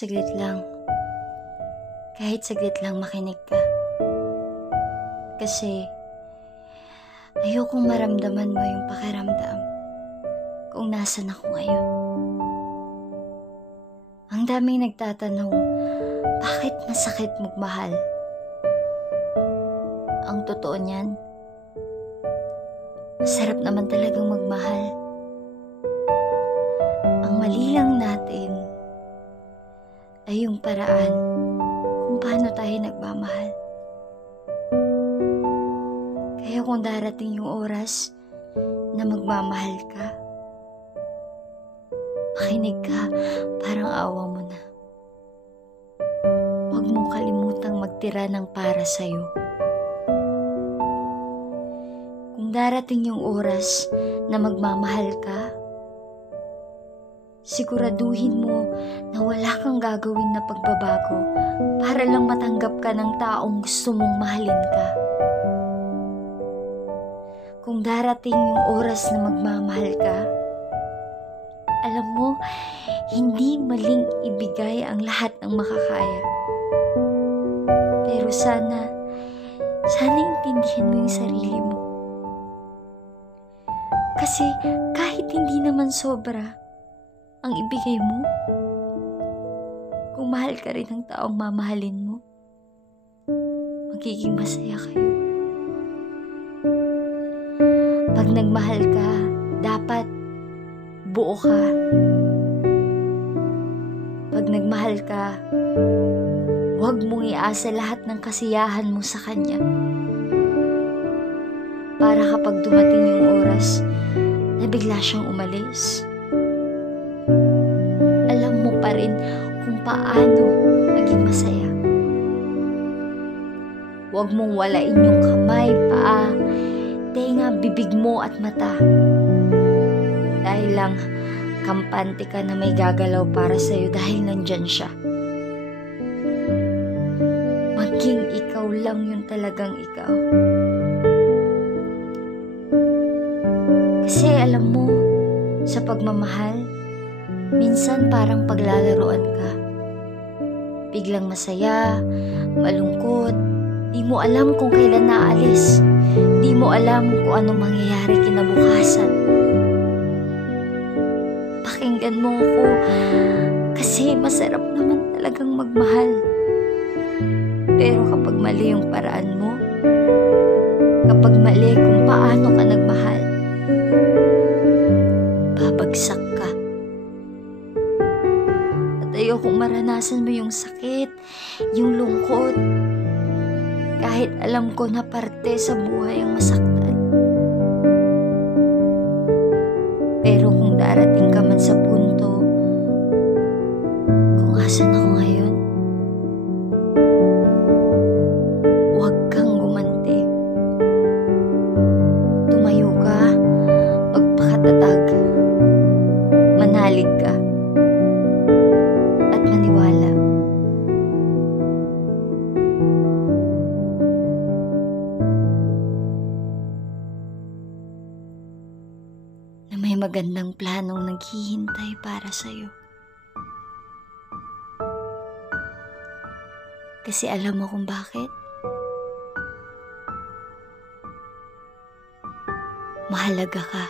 Saglit lang. Kahit saglit lang makinig ka. Kasi ayokong maramdaman mo yung pakiramdam kung nasan ako ngayon. Ang daming nagtatanong, bakit masakit magmahal? Ang totoo niyan, masarap naman talagang magmahal. Ang mali lang natin ay yung paraan kung paano tayo nagmamahal. Kaya kung darating yung oras na magmamahal ka, makinig ka, parang awa mo na. Huwag mong kalimutang magtira ng para sa'yo. Kung darating yung oras na magmamahal ka, siguraduhin mo na wala kang gagawin na pagbabago para lang matanggap ka ng taong gusto mong mahalin ka. Kung darating yung oras na magmamahal ka, alam mo, hindi maling ibigay ang lahat ng makakaya. Pero sana intindihan mo yung sarili mo. Kasi kahit hindi naman sobra ang ibigay mo, kung mahal ka rin ng taong mamahalin mo, magiging masaya kayo. Pag nagmahal ka, dapat buo ka. Pag nagmahal ka, huwag mong iasa lahat ng kasiyahan mo sa kanya. Para kapag dumating yung oras na bigla siyang umalis, alam mo pa rin kung paano maging masaya. Huwag mong walain yung kamay, paa, tenga, bibig mo at mata. Dahil lang kampante ka na may gagalaw para sa'yo dahil nandyan siya. Maging ikaw lang yung talagang ikaw. Kasi alam mo, sa pagmamahal, minsan parang paglalaruan ka. Biglang masaya, malungkot, di mo alam kung kailan naalis. Di mo alam kung anong mangyayari kinabukasan. Pakinggan mo ako kasi masarap naman talagang magmahal. Pero kapag mali yung paraan mo, kapag mali kung paano ka nagmahal, babagsak ka. At ayokong maranasan mo yung sakit, yung lungkot, kahit alam ko na parte sa buhay ang masaktan. Pero kung darating ka man sa punto kung asan ako ngayon, huwag kang gumanti. Tumayo ka, magpakatatag, manalig ka, at maniwala. Na may magandang planong naghihintay para sa'yo. Kasi alam mo kung bakit? Mahalaga ka.